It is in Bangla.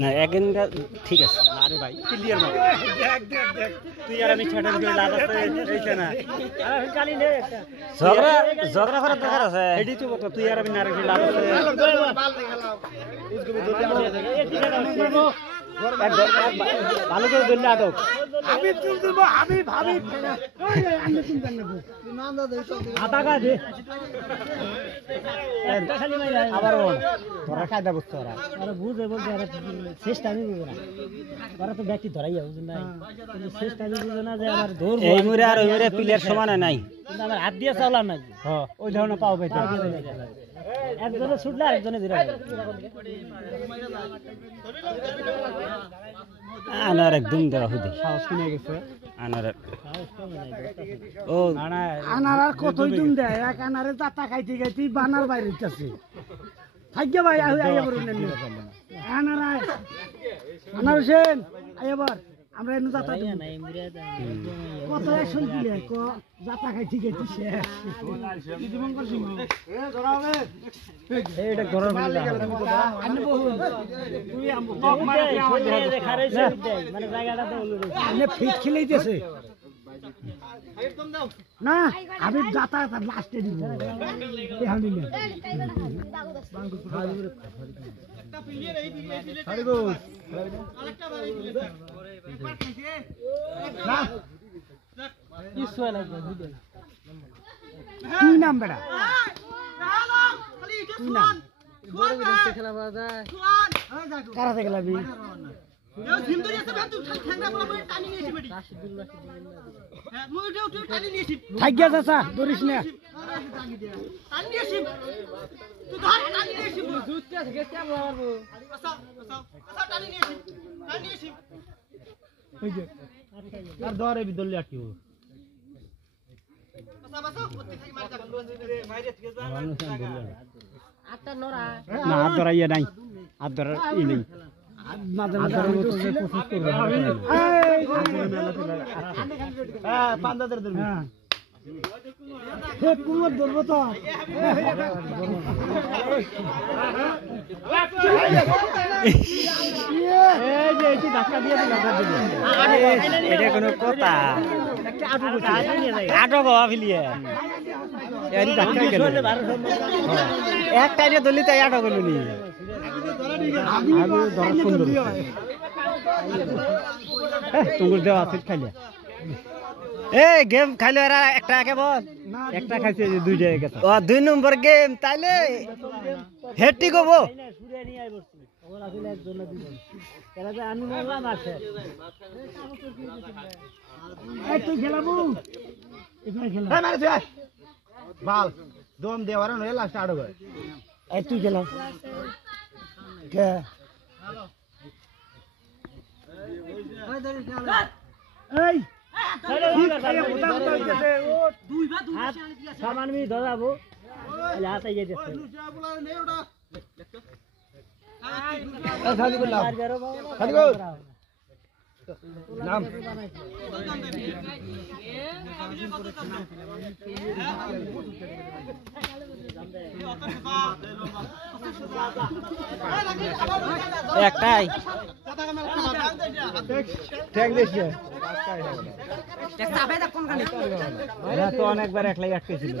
না একদিনটা ঠিক আছে। আরে ভাই ক্লিয়ার মার তুই আর আমি ছাড়া দিলে লাভ আছে এইটা না আরে খালি নে ঝগড়া ঝগড়া করার দরকার আছে এডি তো কথা তুই আর আমি না রাখলে লাভ আছে বাল দেখালাম इसको भी दो तीन ভালো করে ধরলে আটক হাবিব তুমি তুলবো হাবিব হাবিব আমি তুমি জানবো নাম দাও আটাকা দে একটা খালি মাইরা আবার ধরা কায়দা বুঝতে ওরা আরে বুঝে বলতে আরে শেষ টাইমে বুঝে না ওরা তো ব্যক্তি ধরাইয়া বুঝে না কিন্তু শেষ টাইমে বুঝে না যে আমার ধর এই মুরে আর ওই মুরে প্লেয়ার সমান নাই কিন্তু আমার হাত দিয়ে চালাম না হ্যাঁ ওই ধরনের পাও পাইতে একজনে ছুটলে আরেকজনে ধরে আনার একদম দেওয়া হুদি সাহস কিনে গেছে আনার ও আনার আর কতই দিন দেয় এক আনারে দাতা খাইতে খাইতে বানার বাইরে যাচ্ছে ভাগ্য ভাই আইয়া বলুন আনার আনার হোসেন আইয়াবার আমরা এনে দাতা দিই কত একশো দিলে দাতা খাইতে খাইতে শেষ জীবন করছি এ ধরাবে এইটা ঘরের মধ্যে আনি বহু তুই টক মারে খারাইছে মানে জায়গাটা তো আনে ফিট খেলাইতেছে একদম দাও না আমি দাতা লাস্টে দিব এই হামিলে একটা প্লেয়ার এই প্লেয়ার আরে গো আরেকটা বাড়ি না কিছু লাগবে বুঝে তুই নাম বেটা তুই নাম বড় বিদেশে খেলা পাওয়া যায় কারাতে খেলাবি এও জিমদরি আছে ভাই তুই ঠান্ডা বলা মই টানি নিয়েছি বেটি হ্যাঁ মই উঠে টানি নিয়েছি ভাগ্য চাচা ধরিস না টানি নিয়েছি তুই ধর টানি নিয়েছি দুধটা থেকে কেমন মারবো আচ্ছা টানি নিয়েছি ওই যে আর ধরে বিদলে আটিও আচ্ছা বাসা ওতে থেকে মার যা বাইরে থেকে যা আটটা নরা না হাত ধরাইয়া নাই হাত ধরার ই নেই মাঝে মাঝে কোশিশ করবে হ্যাঁ পান্দাদের ধরবি হে কুমর ধরবো তো এই যে এটি ধাক্কা দিয়ে দিল এটা কোনো কথা আটো বাবা ফিলিয়ে এটি ধাক্কা গেল এক টাইমে ধরলি তাই আটো গেল নি আমি ধরা সুন্দর তুঙ্গুর দেওয়া আছে খাইলে এই গেম খাইলে এরা একটা একে বল একটা খাইছে দুইটা গেছে ও দুই নম্বর গেম তাইলে হেডটি কব সুরে নিয়ে আই বসছি ওর আসলে একজন না দুইজন এরা যে আমি বললাম আছে এই তুই খেলাবো এখানে খেলা এই মারছে বল দম দেওয়ার নয় লাস্ট আড় গয় এই তুই খেলা কে এই सामान भी धो जाबो हाथ आइए जैसे खाली बोल खाली बोल नाम একটাই ঠিক দিছে একটা আবে দা কোন গানে তো অনেকবার একলাই আটকেছিল